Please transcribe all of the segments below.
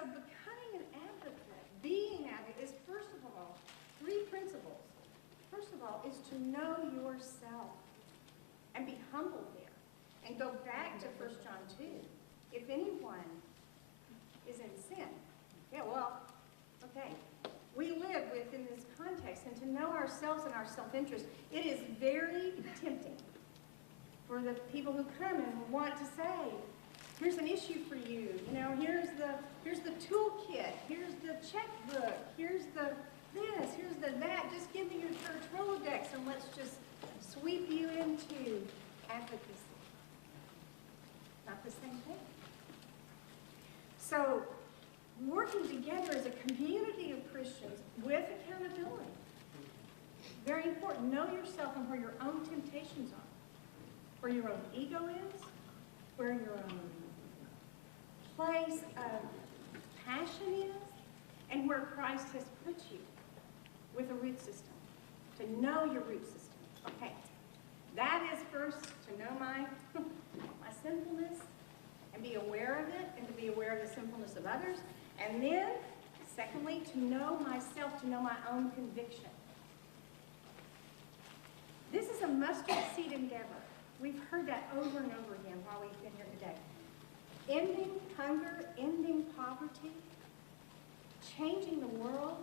so becoming an advocate, being an advocate, is first of all, 3 principles. First of all, is to know yourself and be humble there. And go back to 1 John 2. If anyone is in sin, yeah, well, okay. We live within this context, and to know ourselves and our self-interest, it is very tempting for the people who come and want to say, here's an issue for you. You know, here's the toolkit, here's the checkbook, here's the this, here's the that. Just give me your church Rolodex and let's just sweep you into advocacy. Not the same thing. So, working together as a community of Christians with accountability. Very important. Know yourself and where your own temptations are. Where your own ego is. Where your own place of passion is. And where Christ has put you with a root system. To know your root system. Okay. That is first to know my sinfulness and be aware of it and to be aware of the sinfulness of others. And then, secondly, to know myself, to know my own conviction. This is a mustard seed endeavor. We've heard that over and over again while we've been here today. Ending hunger, ending poverty, changing the world.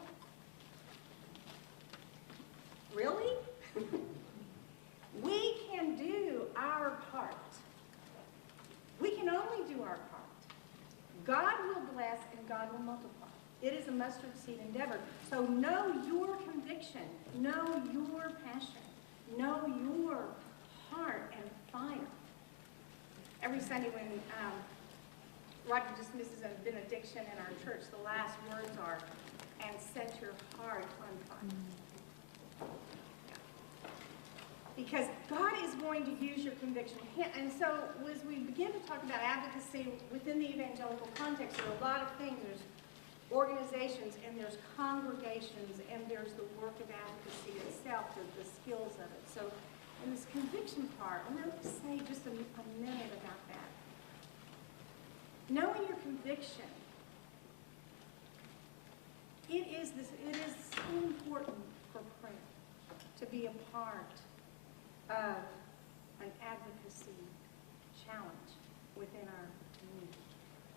Really? We can do our part. We can only do our part. God will bless and God will multiply. It is a mustard seed endeavor. So know your conviction. Know your passion. Know your heart and fire. Every Sunday when Roger dismisses a benediction in our church, the last words are, and set your heart on fire. Because God is going to use your conviction. And so as we begin to talk about advocacy within the evangelical context, there are a lot of things. There's organizations, and there's congregations, and there's the work of advocacy itself, the skills of it. So in this conviction part, I want to say just a minute about that. Knowing your conviction, it is so important for prayer to be a part of an advocacy challenge within our community.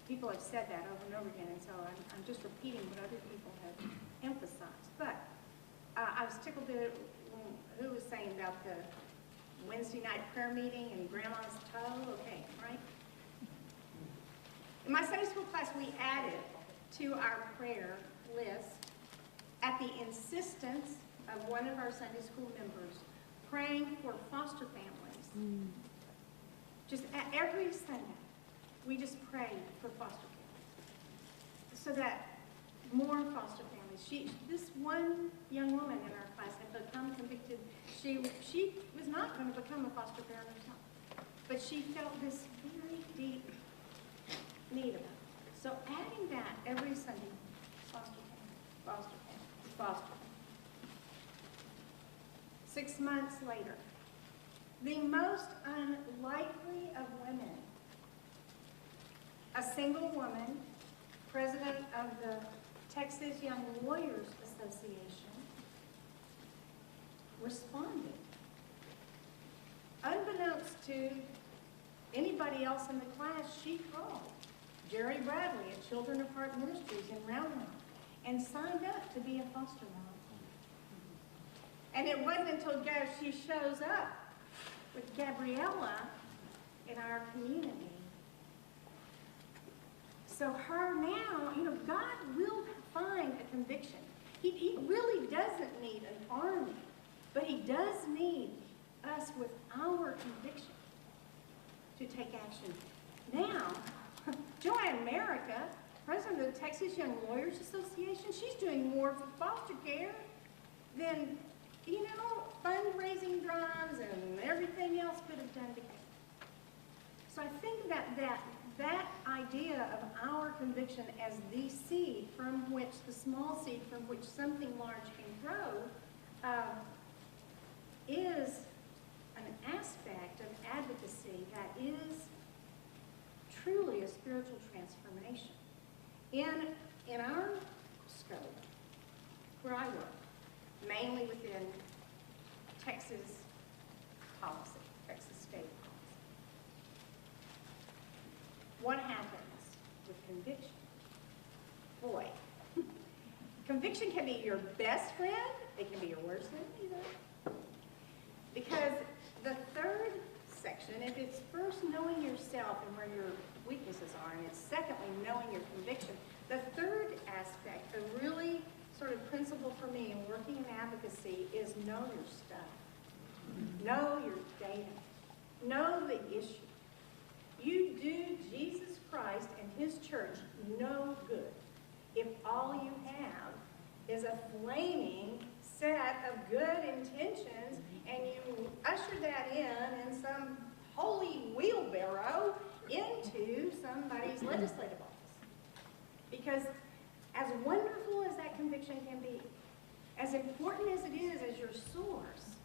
People have said that over and over again, and so I'm just repeating what other people have emphasized. But I was tickled that who was saying about the Wednesday night prayer meeting and grandma's toe. Okay, right? In my Sunday school class, we added to our prayer list, at the insistence of one of our Sunday school members, praying for foster families. Just every Sunday, we just pray for foster families. So that more foster families. This one young woman in our class had become convicted. She was not going to become a foster parent herself. But she felt this very deep need about it. So adding that every Sunday, foster family, foster family, foster family. 6 months later, the most unlikely of women, a single woman, president of the Texas Young Lawyers Association, responded. Unbeknownst to anybody else in the class, she called Jerry Bradley at Children of Heart Ministries in Round Rock and signed up to be a foster mom. And it wasn't until she shows up with Gabriella in our community. So her now, God will find a conviction. He really doesn't need an army, but he does need us with our conviction to take action. Now, Joanne America, president of the Texas Young Lawyers Association, she's doing more for foster care than, fundraising drives and everything else could have done together. So I think that that idea of our conviction as the seed from which, the small seed from which something large can grow, is an aspect of advocacy that is truly a spiritual transformation. In mainly within Texas policy, Texas state policy. What happens with conviction? Boy, conviction can be your best friend, it can be your worst enemy, though. Because the third section, if it's first knowing yourself and where your weaknesses are, and it's secondly knowing your conviction, the third aspect, the really sort of principle for me in working in advocacy is know your stuff. Know your data. Know the issue. You do Jesus Christ and his church no good if all you have is a flaming set of good intentions and you usher that in some holy wheelbarrow into somebody's legislative office. Because as wonderful as that conviction can be, as important as it is as your source,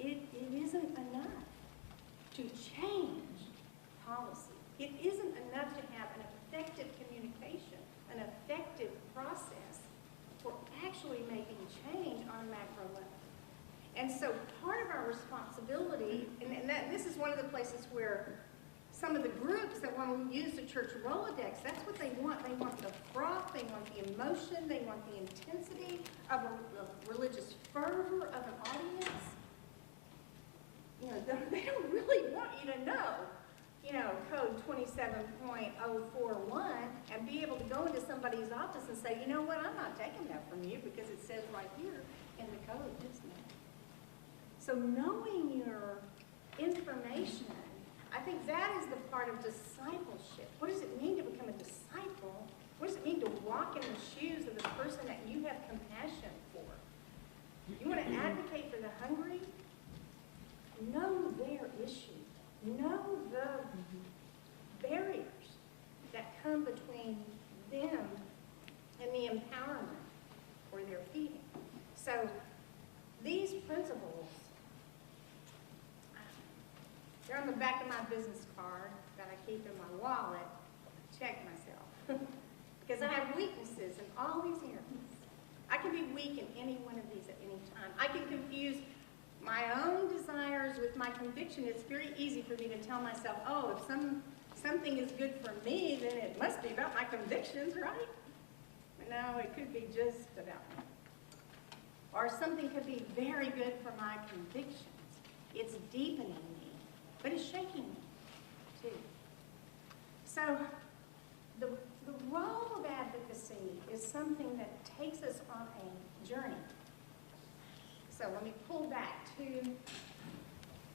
it isn't enough to change policy. It isn't enough to have an effective communication, an effective process for actually making change on a macro level. And so part of our responsibility, and this is one of the places where some of the groups that want to use the church Rolodex, that's what they want. They want the froth, they want the emotion, they want the intensity of a religious fervor of an audience. You know, they don't really want you to know, code 27.041 and be able to go into somebody's office and say, you know what, I'm not taking that from you because it says right here in the code, isn't it? So knowing your information, I think that is the part of discipleship. What does it mean to become a disciple? What does it mean to walk in the shoes of the person that you have compassion for? You want to advocate for the hungry? Know their issue. Know the barriers that come between them and the empowerment or their feeding. So these principles, they're on the back of my business card that I keep in my wallet. Check myself. Because I have weaknesses in all these areas. I can be weak in any one of these at any time. I can confuse my own desires with my conviction. It's very easy for me to tell myself, oh, if something is good for me, then it must be about my convictions, right? But no, it could be just about me. Or something could be very good for my convictions. It's deepening me, but it's shaking me, too. So the role of advocacy is something that takes us on a journey. So let me pull back to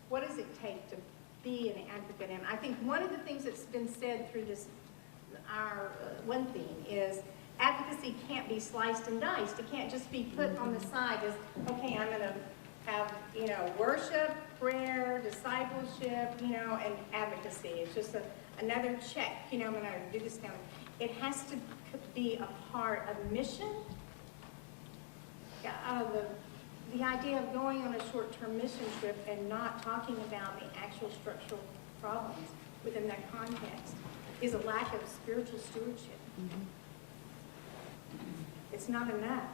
what does it take to be an advocate? And I think one of the things that's been said through this, our one theme is advocacy can't be sliced and diced. It can't just be put on the side as, okay, I'm going to have, worship, prayer, discipleship, and advocacy. It's just another check, I'm going to do this now. It has to be a part of mission, the idea of going on a short-term mission trip and not talking about the actual structural problems within that context is a lack of spiritual stewardship. Mm-hmm. It's not enough.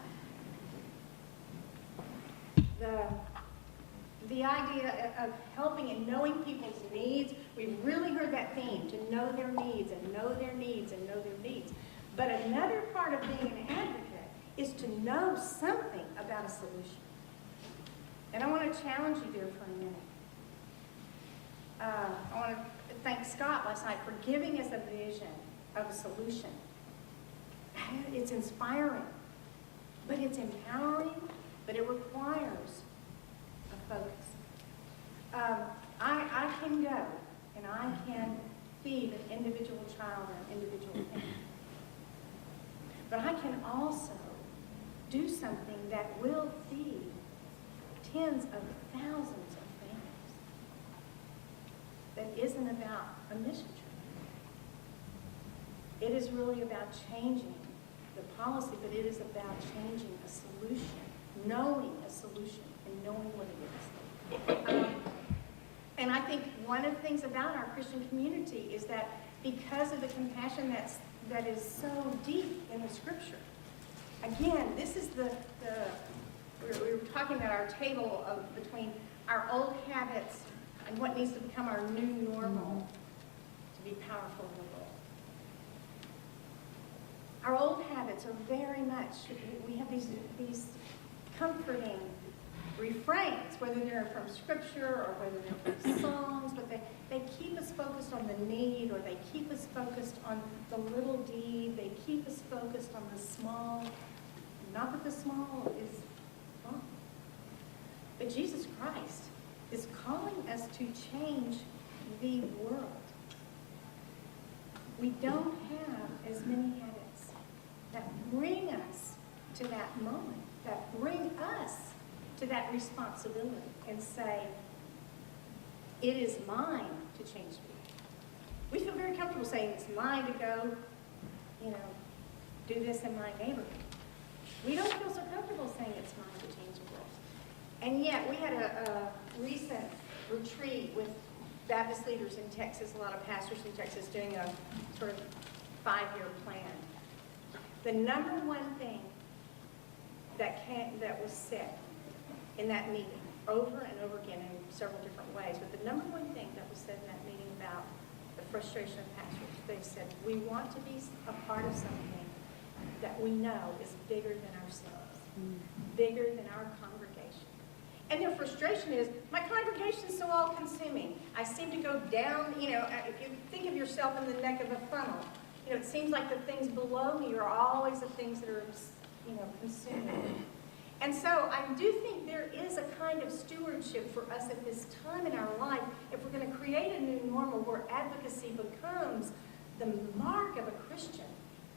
The idea of helping and knowing people's needs, we've really heard that theme, to know their needs and know their needs and know their needs. But another part of being an advocate is to know something about a solution. And I want to challenge you there for a minute. I want to thank Scott last night for giving us a vision of a solution. It's inspiring, but it's empowering, but it requires a focus. I can go and I can feed an individual child or an individual family. But I can also do something that will feed tens of thousands of families that isn't about a mission trip. It is really about changing the policy, but it is about changing a solution, knowing a solution, and knowing what it is. And I think one of the things about our Christian community is that because of the compassion that is so deep in the Scripture, again, this is the we were talking at our table between our old habits and what needs to become our new normal to be powerful in the world. Our old habits are very much, we have these comforting refrains, whether they're from scripture or whether they're from songs, but they keep us focused on the need, or they keep us focused on the little deed, they keep us focused on the small. Not that the small is wrong, but Jesus Christ is calling us to change the world. We don't have as many habits that bring us to that moment, that bring us to that responsibility and say, it is mine to change the world. We feel very comfortable saying it's mine to go, do this in my neighborhood. We don't feel so comfortable saying it's mine to change the world. And yet, we had a recent retreat with Baptist leaders in Texas, a lot of pastors in Texas, doing a sort of 5-year plan. The number one thing that was said in that meeting, over and over again in several different ways, but the number one thing that was said in that meeting about the frustration of pastors, they said, we want to be a part of something that we know is bigger than ourselves, bigger than our congregation. And their frustration is, my congregation is so all-consuming. I seem to go down, if you think of yourself in the neck of a funnel, it seems like the things below me are always the things that are, consuming. And so I do think there is a kind of stewardship for us at this time in our life, if we're going to create a new normal where advocacy becomes the mark of a Christian.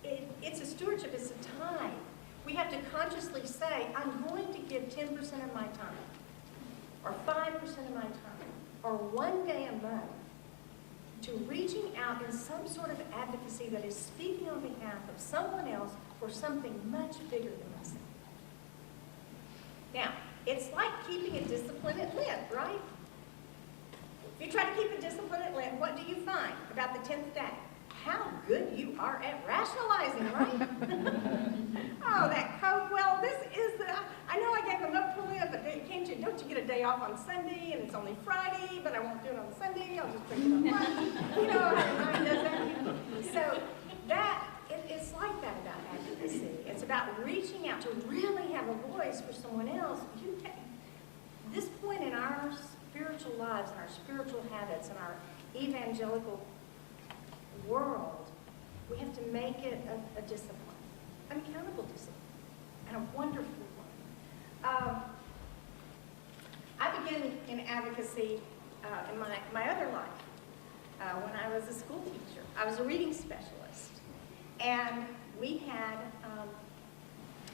It's a stewardship, it's a time. We have to consciously say, I'm going to give 10% of my time, or 5% of my time, or one day a month, to reaching out in some sort of advocacy that is speaking on behalf of someone else or something much bigger than myself. Now, it's like keeping a discipline at Lent, right? If you try to keep a discipline at Lent, what do you find about the 10th day? How good you are at rationalizing, right? Oh, that Coke, well, this is I know I gave them up for Lent, but it came to, don't you get a day off on Sunday, and it's only Friday, but I won't do it on Sunday, I'll just drink it on Monday. How your mind does that. So it's like that about advocacy. It's about reaching out to really have a voice for someone else. This point in our spiritual lives, and our spiritual habits, and our evangelical world, we have to make it a discipline, an accountable discipline, and a wonderful one. I began in advocacy in my other life when I was a school teacher. I was a reading specialist, and we had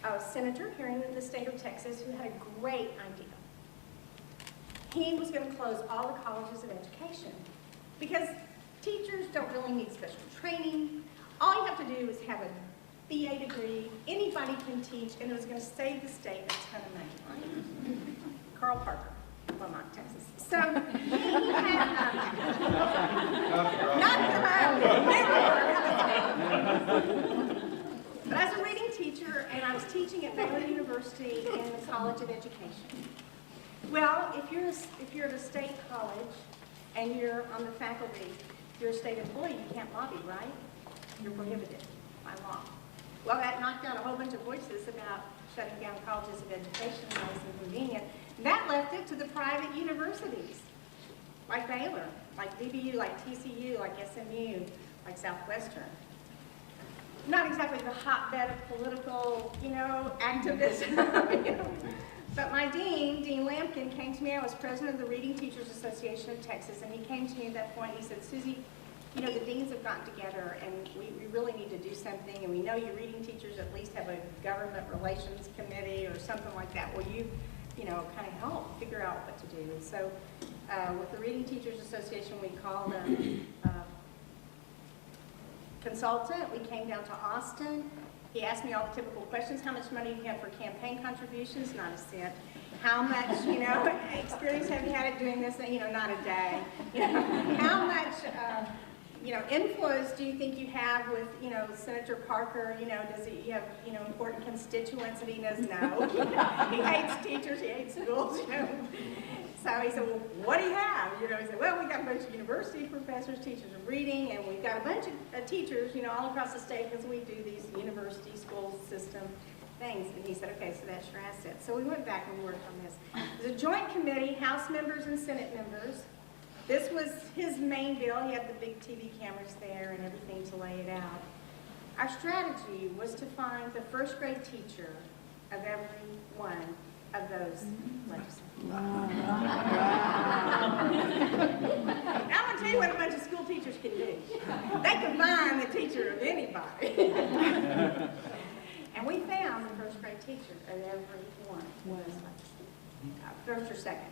a senator here in the state of Texas who had a great idea. He was going to close all the colleges of education because teachers don't really need special training. All you have to do is have a BA degree. Anybody can teach, and it was going to save the state a ton of money. Carl Parker, Beaumont, Texas. So he had, not that I never. But I was a reading teacher, and I was teaching at Baylor University in the College of Education. Well, if you're at a state college and you're on the faculty, you're a state employee, you can't lobby, right? You're prohibited by law. Well, that knocked out a whole bunch of voices about shutting down colleges of education, and that was inconvenient. That left it to the private universities, like Baylor, like DBU, like TCU, like SMU, like Southwestern. Not exactly the hotbed of political, activism. But my dean, Dean Lampkin, came to me. I was president of the Reading Teachers Association of Texas, and he came to me at that point. He said, Suzii, the deans have gotten together, and we really need to do something, and we know you reading teachers at least have a government relations committee or something like that. Will you, kind of help figure out what to do? And so with the Reading Teachers Association, we called a consultant. We came down to Austin. He asked me all the typical questions. How much money do you have for campaign contributions? Not a cent. How much, experience have you had at doing this? Not a day. How much, influence do you think you have with, Senator Parker? Does he have, important constituents that he knows? No. He hates teachers, he hates schools, So he said, well, what do you have? He said, well, we got a bunch of university professors, teachers of reading, and we've got a bunch of teachers, all across the state because we do these university school system things. And he said, okay, so that's your asset. So we went back and worked on this. It was a joint committee, House members and Senate members. This was his main bill. He had the big TV cameras there and everything to lay it out. Our strategy was to find the first grade teacher of every one of those legislators. Now, I'm going to tell you what a bunch of school teachers can do. They can find the teacher of anybody. And we found the first grade teacher of every one was first or second.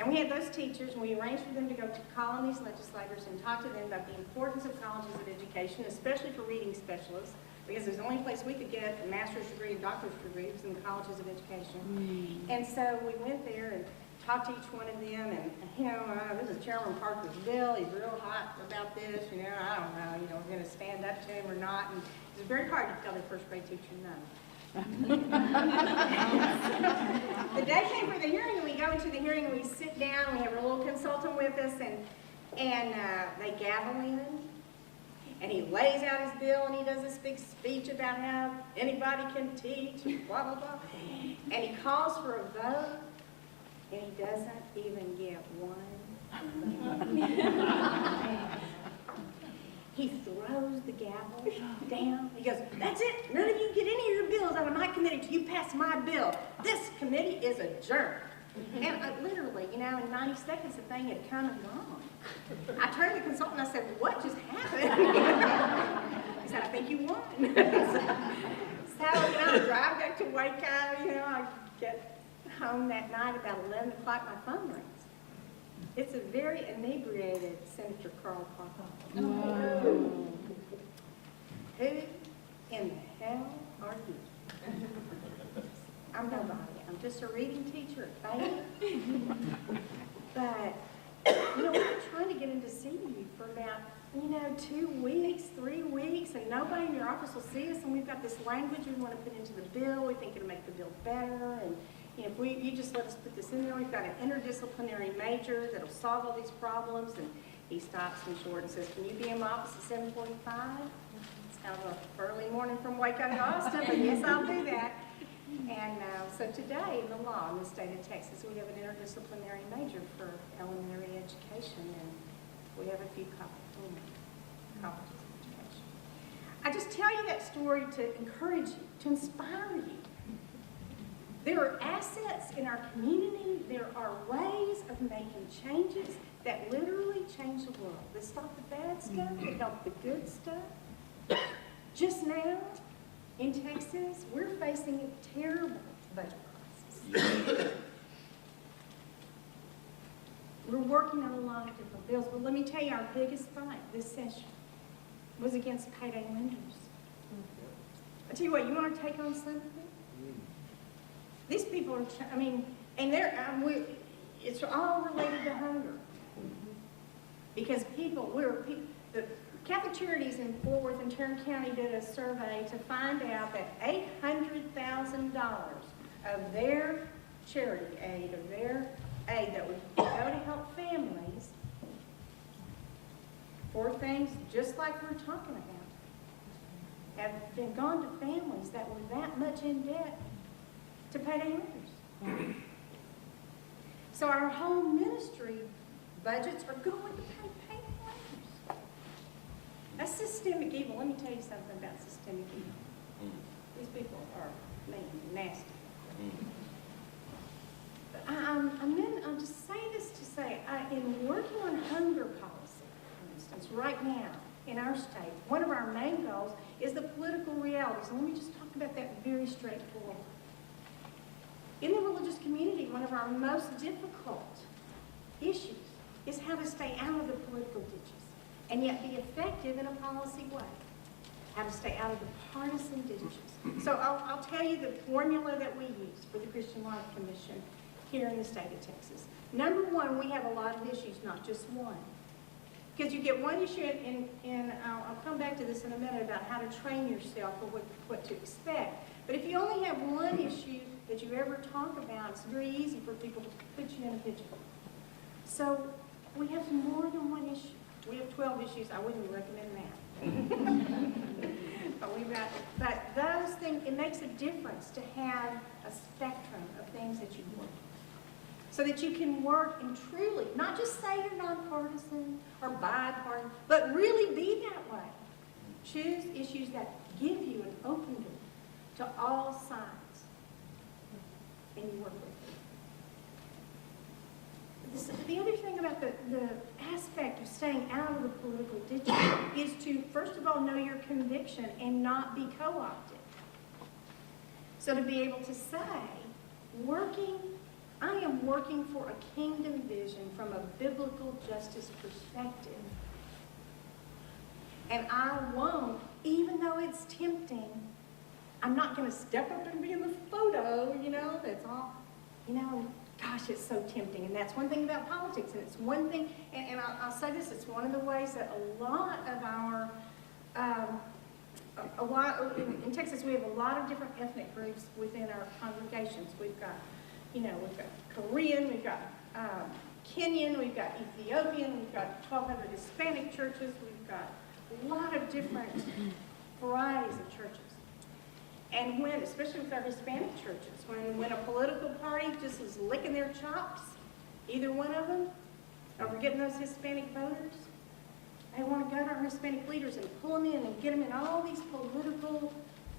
And we had those teachers, and we arranged for them to go to call on these legislators and talk to them about the importance of colleges of education, especially for reading specialists, because it was the only place we could get a master's degree and doctor's degree was in the colleges of education. And so we went there and talked to each one of them, and, this is Chairman Parker's bill. He's real hot about this, I don't know, we're going to stand up to him or not. And it was very hard to tell their first grade teacher no. The day came for the hearing, and we go into the hearing, and we sit down, we have a little consultant with us, and they gavel in, and he lays out his bill, and he does this big speech about how anybody can teach, blah, blah, blah, and he calls for a vote, and he doesn't even get one. He throws the gavel down. He goes, that's it. None of you get any of your bills out of my committee till you pass my bill. This committee is adjourned. And literally, in 90 seconds, the thing had come and gone. I turned to the consultant and I said, what just happened? He said, I think you won. So, I drive back to Waco. I get home that night about 11 o'clock, my phone rings. It's a very inebriated Senator Carl Parker. Whoa. Who in the hell are you? I'm nobody. I'm just a reading teacher at Baylor. But, we've been trying to get him to see you for about, 2 weeks, 3 weeks, and nobody in your office will see us, and we've got this language we want to put into the bill. We think it'll make the bill better, and if you just let us put this in there, we've got an interdisciplinary major that'll solve all these problems. And he stops me short and says, can you be in my office at 7:45? It's kind of an early morning from Waco to Austin, but yes, I'll do that. And so today in the law in the state of Texas, we have an interdisciplinary major for elementary education, and we have a few colleges of education. I just tell you that story to encourage you, to inspire you. There are assets in our community. There are ways of making changes that literally change the world. That stop the bad stuff, that help the good stuff. Just now, in Texas, we're facing a terrible budget crisis. We're working on a lot of different bills, but let me tell you, our biggest fight this session was against payday lenders. I tell you what, you want to take on something? These people are, and it's all related to hunger. Because the Catholic Charities in Fort Worth and Tarrant County did a survey to find out that $800,000 of their charity aid, that would go to help families for things just like we're talking about, have been gone to families that were that much in debt to payday lenders. So our whole ministry budgets are going to pay payday lenders. That's systemic evil. Let me tell you something about systemic evil. These people are mean, nasty. But I'll just say this to say, in working on hunger policy, for instance, right now in our state, one of our main goals is the political realities. And let me just talk about that very straightforward. In the religious community, one of our most difficult issues is how to stay out of the political ditches and yet be effective in a policy way. How to stay out of the partisan ditches. So I'll tell you the formula that we use for the Christian Life Commission here in the state of Texas. Number one, we have a lot of issues, not just one. Because you get one issue, and I'll come back to this in a minute about how to train yourself for what to expect. But if you only have one issue that you ever talk about, it's very easy for people to put you in a pigeonhole. So we have more than one issue. We have 12 issues. I wouldn't recommend that. but those things, it makes a difference to have a spectrum of things that you work with. So that you can work and truly, not just say you're nonpartisan or bipartisan, but really be that way. Choose issues that give you an open door to all sides, and you work with it. The other thing about the aspect of staying out of the political ditches is to, first of all, know your conviction and not be co-opted. So to be able to say, I am working for a kingdom vision from a biblical justice perspective. And I won't, even though it's tempting, I'm not going to step up and be in the photo, that's all, gosh, it's so tempting. And that's one thing about politics. And it's one thing, and I'll say this, it's one of the ways that a lot of our, in Texas, we have a lot of different ethnic groups within our congregations. We've got Korean, we've got Kenyan, we've got Ethiopian, we've got 1,200 Hispanic churches, we've got a lot of different varieties of churches. And especially with our Hispanic churches, when a political party just is licking their chops, either one of them, over getting those Hispanic voters, they want to go to our Hispanic leaders and pull them in and get them in all these political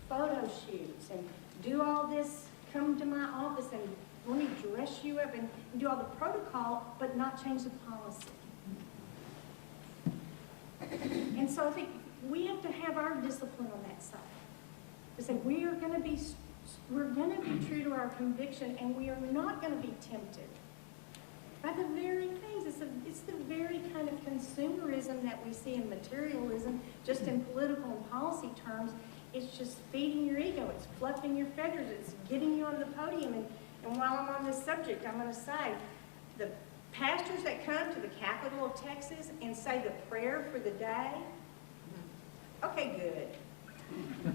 photo shoots and do all this, come to my office and let me dress you up and do all the protocol, but not change the policy. And so I think we have to have our discipline on that side. To say we're going to be true to our conviction, and we are not going to be tempted by the very things. It's the very kind of consumerism that we see in materialism, just in political and policy terms. It's just feeding your ego. It's fluffing your feathers. It's getting you on the podium. And while I'm on this subject, I'm going to say the pastors that come to the capital of Texas and say the prayer for the day, okay, good.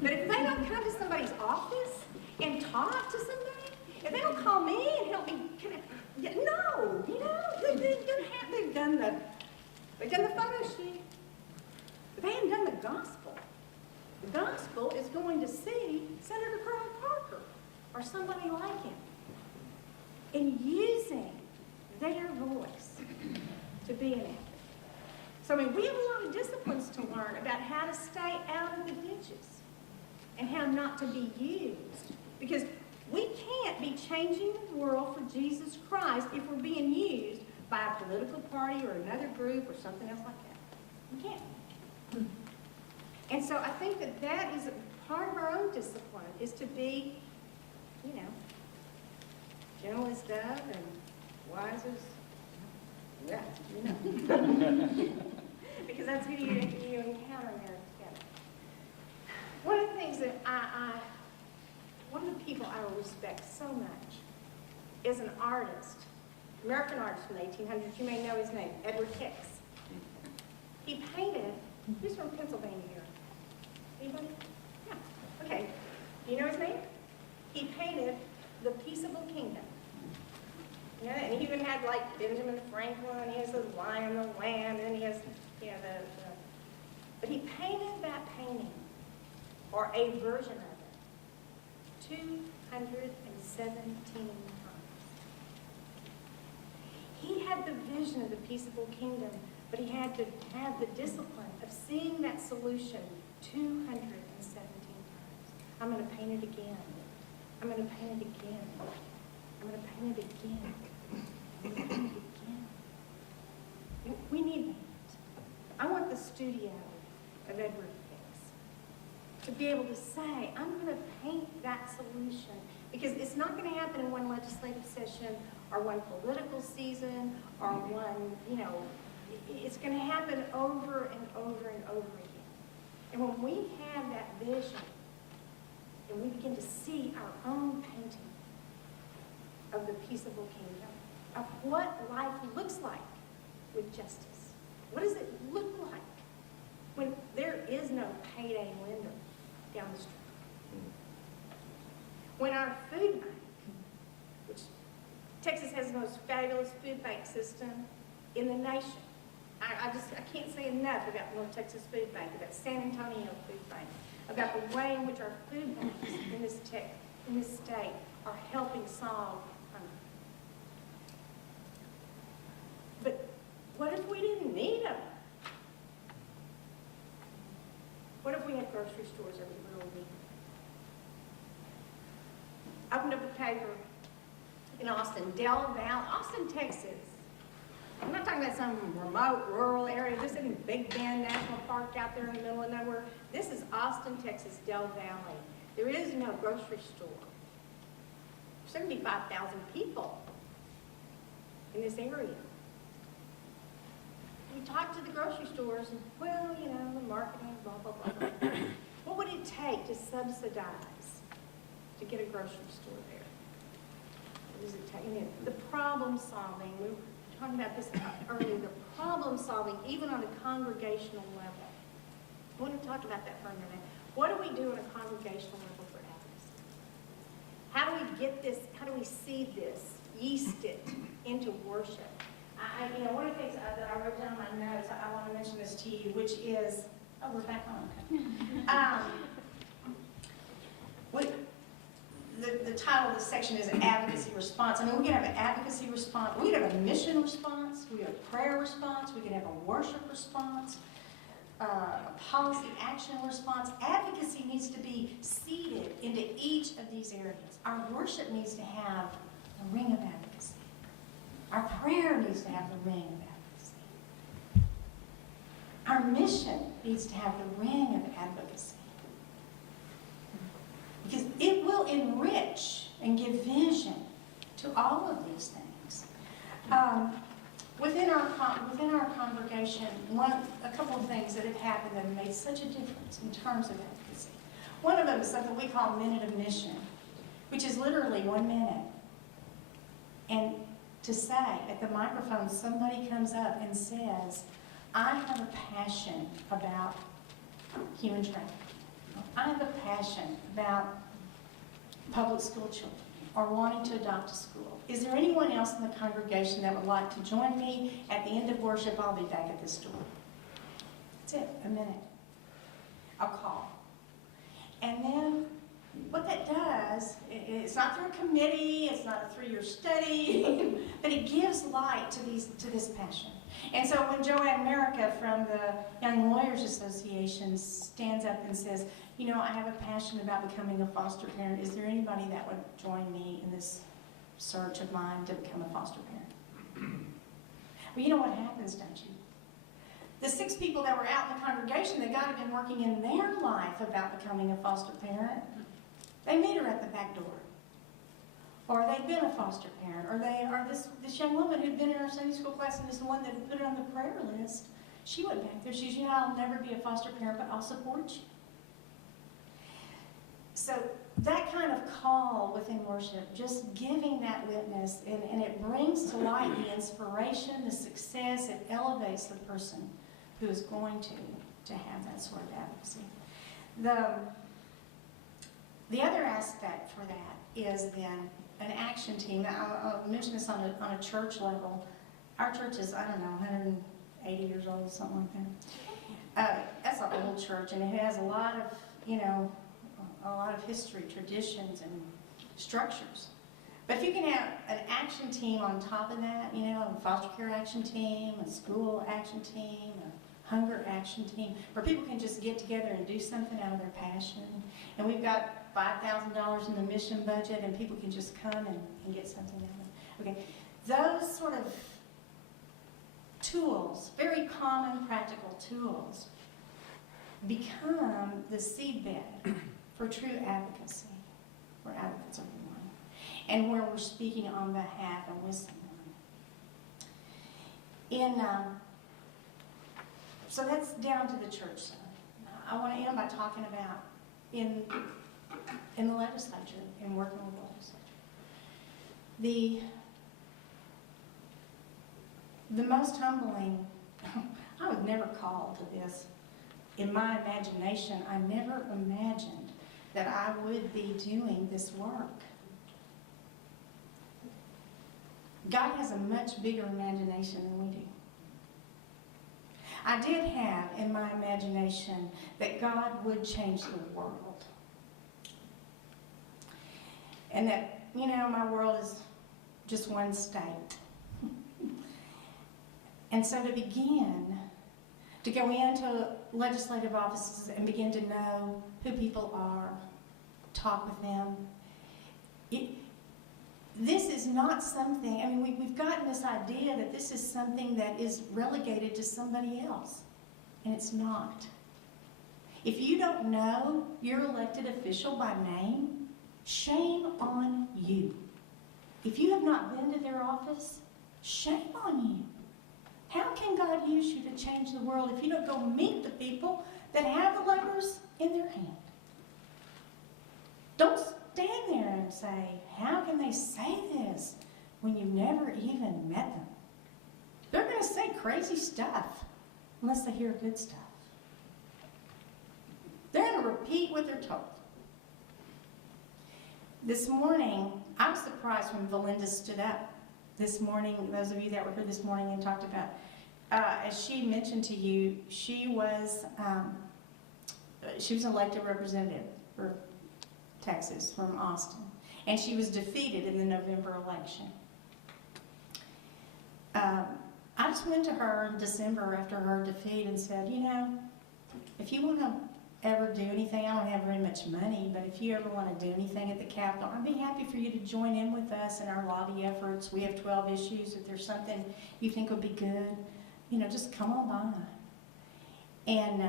But if they don't come to somebody's office and talk to somebody, if they don't call me and help me, they've done the photo shoot, but they haven't done the gospel. The gospel is going to see Senator Carl Parker or somebody like him and using their voice to be an advocate. So, we have a lot of disciplines to learn about how to stay out of the ditches and how not to be used. Because we can't be changing the world for Jesus Christ if we're being used by a political party or another group or something else like that. We can't. And so I think that is a part of our own discipline, is to be, gentle as dove and wise as, because that's who you encounter there together. One of the things that one of the people I respect so much is an artist, American artist from the 1800s. You may know his name, Edward Hicks. He painted, he's from Pennsylvania here. Anybody? Yeah. Okay. Do you know his name? He painted The Peaceable Kingdom. Yeah, and he even had like Benjamin Franklin, he has the Lion, the Lamb, and he has, but he painted that painting, or a version of it, 217 times. He had the vision of the peaceable kingdom, but he had to have the discipline of seeing that solution 217 times. I'm going to paint it again. I'm going to paint it again. I'm going to paint it again. I'm going to paint it again. We need that. I want the studio of Edward Hicks to be able to say, I'm going to paint that solution, because it's not going to happen in one legislative session or one political season or one, it's going to happen over and over and over again. And when we have that vision and we begin to see our own painting of the peaceable kingdom, of what life looks like with justice, what does it look when there is no payday lender down the street. When our food bank, which Texas has the most fabulous food bank system in the nation. I can't say enough about North Texas Food Bank, about San Antonio Food Bank, about the way in which our food banks in this state are helping solve hunger. But what if we didn't need them? What if we had grocery stores that we really needed? I opened up a paper in Austin, Del Valle, Austin, Texas. I'm not talking about some remote rural area. This isn't Big Bend National Park out there in the middle of nowhere. This is Austin, Texas, Del Valley. There is no grocery store. 75,000 people in this area. We talked to the grocery stores and, well, you know, the marketing, blah, blah, blah, blah. What would it take to subsidize to get a grocery store there? What does it take? You know, the problem solving, we were talking about this earlier, the problem solving, even on a congregational level. I want to talk about that for a minute. What do we do on a congregational level for advocacy? How do we get this, how do we see this, yeast it into worship? You know, one of the things that I wrote down in my notes, I want to mention this to you, which is, oh, we're back on. The title of this section is Advocacy Response. I mean, we can have an advocacy response, we can have a mission response, we have a prayer response, we can have a worship response, a policy action response. Advocacy needs to be seeded into each of these areas. Our worship needs to have the ring of advocacy. Our prayer needs to have the ring of advocacy. Our mission needs to have the ring of advocacy. Because it will enrich and give vision to all of these things. Within our congregation, a couple of things that have happened that have made such a difference in terms of advocacy. One of them is something we call Minute of Mission, which is literally 1 minute. And to say at the microphone, somebody comes up and says, I have a passion about human trafficking. I have a passion about public school children or wanting to adopt a school. Is there anyone else in the congregation that would like to join me? At the end of worship, I'll be back at this door. That's it, a minute. I'll call. And then what that does, it's not through a committee, it's not a 3-year study, but it gives light to this passion. And so when Joanne Merica from the Young Lawyers Association stands up and says, you know, I have a passion about becoming a foster parent. Is there anybody that would join me in this search of mine to become a foster parent? Well, you know what happens, don't you? The 6 people that were out in the congregation, they got to have been working in their life about becoming a foster parent. They meet her at the back door. Or they'd been a foster parent, or this young woman who'd been in our Sunday school class and is the one that had put it on the prayer list. She went back there. She's, you know, I'll never be a foster parent, but I'll support you. So that kind of call within worship, just giving that witness, and it brings to light the inspiration, the success, it elevates the person who is going to have that sort of advocacy. The other aspect for that is then an action team. I'll mention this on a church level. Our church is, I don't know, 180 years old, something like that. That's an old church, and it has a lot of, you know, a lot of history, traditions, and structures. But if you can have an action team on top of that, you know, a foster care action team, a school action team, a hunger action team, where people can just get together and do something out of their passion. And we've got $5,000 in the mission budget, and people can just come and get something out of it. Okay, those sort of tools, very common practical tools, become the seedbed for true advocacy, where advocates are born, and where we're speaking on behalf and with someone. So that's down to the church side. I want to end by talking about in the legislature, in working with the legislature. The most humbling, I was never called to this, in my imagination, I never imagined that I would be doing this work. God has a much bigger imagination than we do. I did have in my imagination that God would change the world. And that, my world is just one state. And so to begin to go into legislative offices and begin to know who people are, talk with them, this is not something, we've gotten this idea that this is something that is relegated to somebody else, and it's not. If you don't know your elected official by name, shame on you. If you have not been to their office, shame on you. How can God use you to change the world if you don't go meet the people that have the levers in their hand? Don't stand there and say, how can they say this when you've never even met them? They're going to say crazy stuff unless they hear good stuff. They're going to repeat what they're told. This morning, I was surprised when Valinda stood up. This morning, those of you that were here this morning and talked about, as she mentioned to you, she was elected representative for Texas from Austin, and she was defeated in the November election. I just went to her in December after her defeat and said, if you want to ever do anything, I don't have very much money, but if you ever want to do anything at the Capitol, I'd be happy for you to join in with us in our lobby efforts. We have 12 issues. If there's something you think would be good, just come on by. And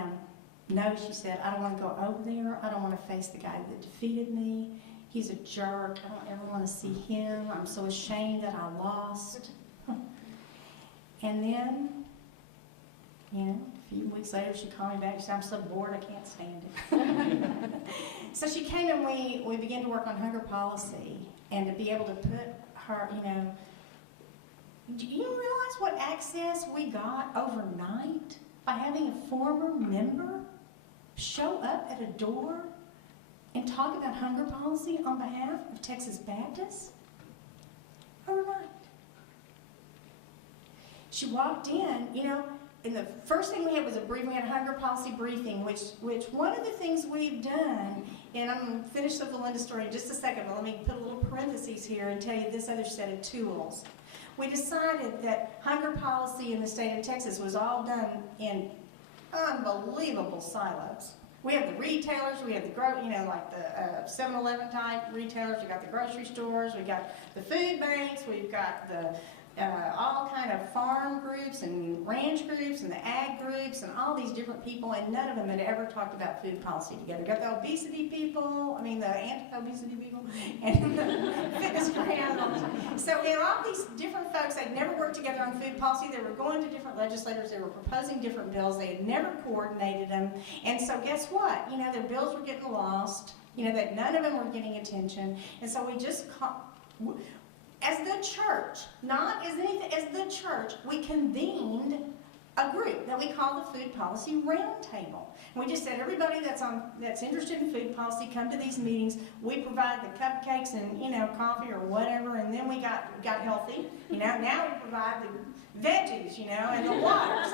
no, she said, I don't want to go over there. I don't want to face the guy that defeated me. He's a jerk. I don't ever want to see him. I'm so ashamed that I lost. And then, a few weeks later, she called me back. She said, I'm so bored, I can't stand it. So she came and we began to work on hunger policy, and to be able to put her, do you realize what access we got overnight by having a former member show up at a door and talk about hunger policy on behalf of Texas Baptists? Overnight. She walked in, and the first thing we had was we had a hunger policy briefing, which one of the things we've done, and I'm going to finish the Valinda story in just a second, but let me put a little parentheses here and tell you this other set of tools. We decided that hunger policy in the state of Texas was all done in unbelievable silos. We have the retailers, we have the, like the 7-Eleven type retailers, we got the grocery stores, we got the food banks, we've got the all kind of farm groups and ranch groups and the ag groups and all these different people, and none of them had ever talked about food policy together. Got the obesity people, the anti-obesity people, and the fitness crowd. So we had all these different folks that had never worked together on food policy. They were going to different legislators. They were proposing different bills. They had never coordinated them. And so guess what? Their bills were getting lost. That none of them were getting attention. And so we just as the church, not as anything, as the church, we convened a group that we call the Food Policy Roundtable. And we just said, everybody that's interested in food policy, come to these meetings. We provide the cupcakes and coffee or whatever, and then we got healthy. Now we provide the veggies, and the water.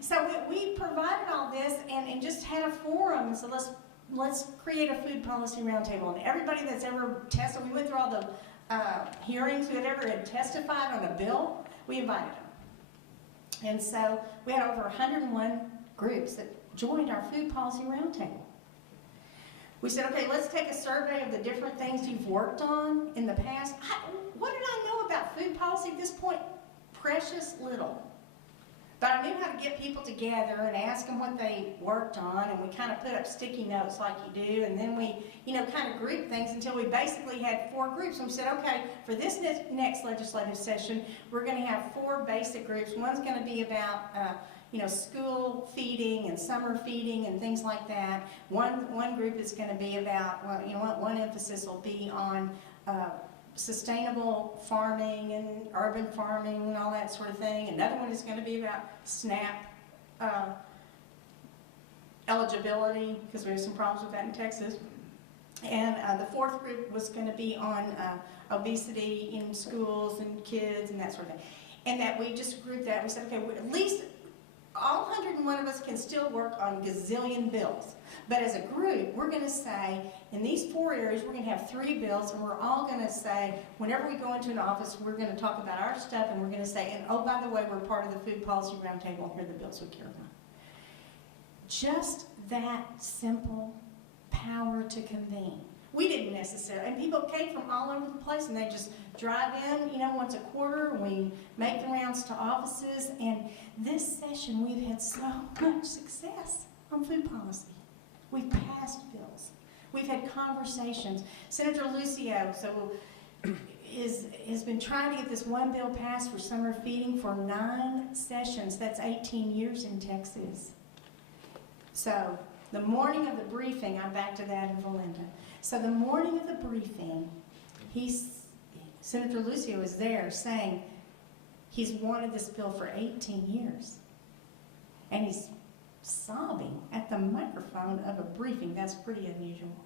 So we provided all this and just had a forum. So let's create a food policy roundtable, and everybody that's ever tested. We went through all the hearings who had testified on a bill. We invited them. And so we had over 101 groups that joined our food policy roundtable. We said, okay, let's take a survey of the different things you've worked on in the past. What did I know about food policy at this point? Precious little. But I knew how to get people together and ask them what they worked on, and we kind of put up sticky notes like you do, and then we, kind of grouped things until we basically had 4 groups. And we said, okay, for this next legislative session, we're going to have 4 basic groups. One's going to be about, school feeding and summer feeding and things like that. One group is going to be about, one emphasis will be on sustainable farming and urban farming and all that sort of thing. Another one is going to be about SNAP eligibility, because we have some problems with that in Texas. And the fourth group was going to be on obesity in schools and kids and that sort of thing. And that we just grouped that. We said, okay, at least all 101 of us can still work on gazillion bills. But as a group, we're going to say, in these 4 areas, we're going to have 3 bills, and we're all going to say, whenever we go into an office, we're going to talk about our stuff, and we're going to say, and oh, by the way, we're part of the Food Policy Roundtable, and here are the bills we care about. Just that simple power to convene. We didn't necessarily, and people came from all over the place, and they just drive in, once a quarter, and we make the rounds to offices, and this session we've had so much success on food policy. We've passed bills. We've had conversations. Senator Lucio has been trying to get this one bill passed for summer feeding for 9 sessions. That's 18 years in Texas. So the morning of the briefing, I'm back to that in Valinda. So the morning of the briefing, Senator Lucio is there saying he's wanted this bill for 18 years. And he's sobbing at the microphone of a briefing. That's pretty unusual.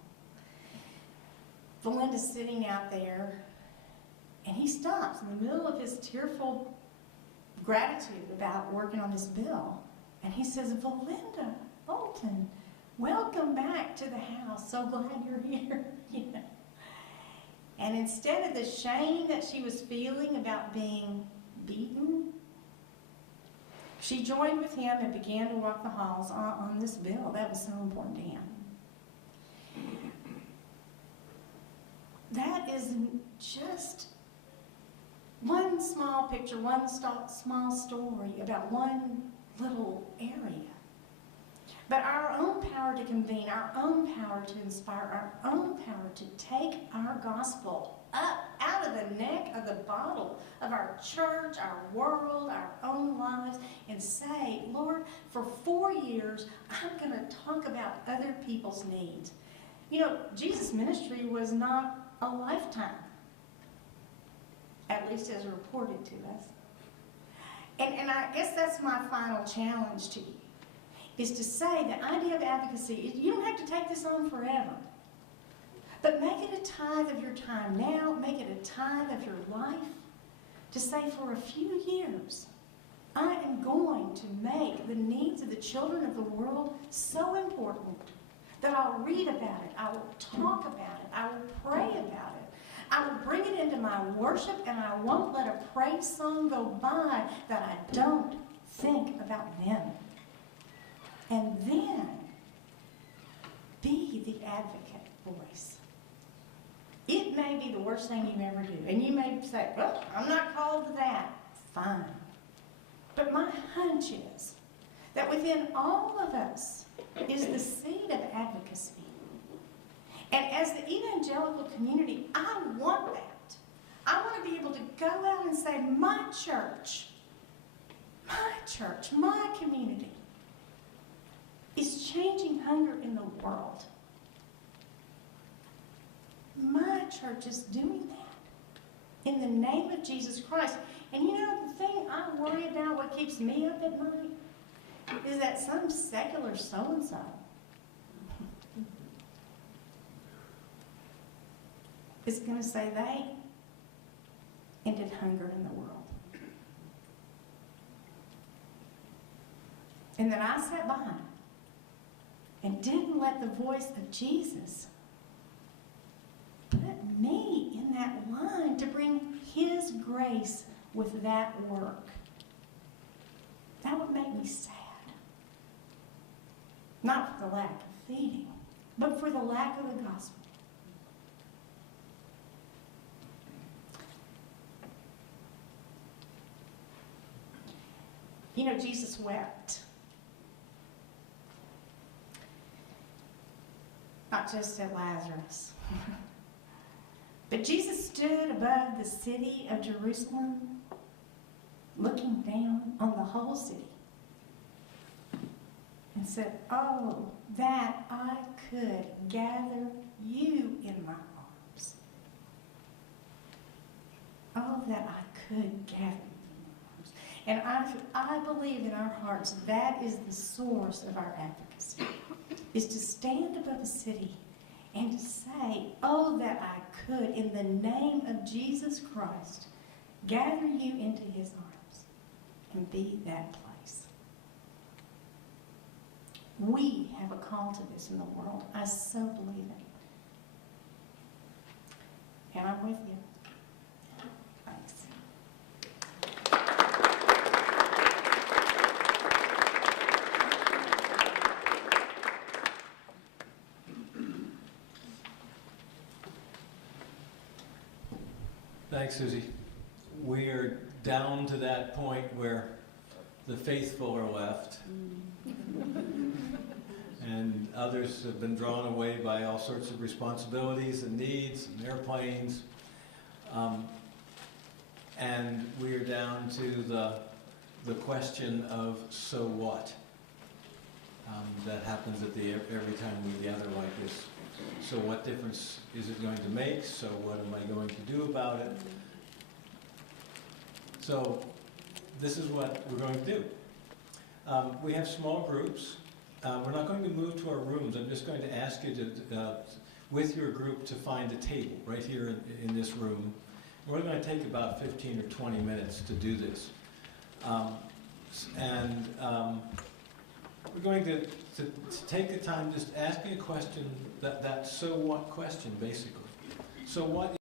Valinda's sitting out there, and he stops in the middle of his tearful gratitude about working on this bill. And he says, Valinda Bolton, welcome back to the house. So glad you're here. And instead of the shame that she was feeling about being beaten, she joined with him and began to walk the halls on this bill. That was so important to him. That is just one small picture, one small story about one little area. But our own power to convene, our own power to inspire, our own power to take our gospel up out of the neck of the bottle of our church, our world, our own lives, and say, Lord, for 4 years, I'm going to talk about other people's needs. Jesus' ministry was not a lifetime, at least as reported to us. And I guess that's my final challenge to you, is to say the idea of advocacy, you don't have to take this on forever. But make it a tithe of your time now, make it a tithe of your life, to say for a few years, I am going to make the needs of the children of the world so important that I'll read about it, I will talk about it, I will pray about it, I will bring it into my worship, and I won't let a praise song go by that I don't think about them. And then be the advocate voice. It may be the worst thing you ever do. And you may say, well, I'm not called to that. Fine. But my hunch is that within all of us is the seed of advocacy. And as the evangelical community, I want that. I want to be able to go out and say, my church, my community is changing hunger in the world. My church is doing that in the name of Jesus Christ. And the thing I worry about, what keeps me up at night, is that some secular so-and-so is going to say they ended hunger in the world. And that I sat by and didn't let the voice of Jesus put me in that line to bring His grace with that work. That would make me sad. Not for the lack of feeding, but for the lack of the gospel. Jesus wept. Not just at Lazarus. But Jesus stood above the city of Jerusalem, looking down on the whole city, and said, oh, that I could gather you in my arms. Oh, that I could gather you in my arms. And I believe in our hearts that is the source of our advocacy, is to stand above a city and to say, oh, that I could, in the name of Jesus Christ, gather you into his arms and be that place. We have a call to this in the world. I so believe it. And I'm with you. Thanks. Thanks, Suzii. We are down to that point where the faithful are left. And others have been drawn away by all sorts of responsibilities and needs and airplanes. And we are down to the question of so what? That happens at every time we gather like this. So what difference is it going to make? So what am I going to do about it? So this is what we're going to do. We have small groups. We're not going to move to our rooms. I'm just going to ask you to, with your group, to find a table right here in this room. We're going to take about 15 or 20 minutes to do this. We're going to take the time just asking a question, that so what question, basically. So what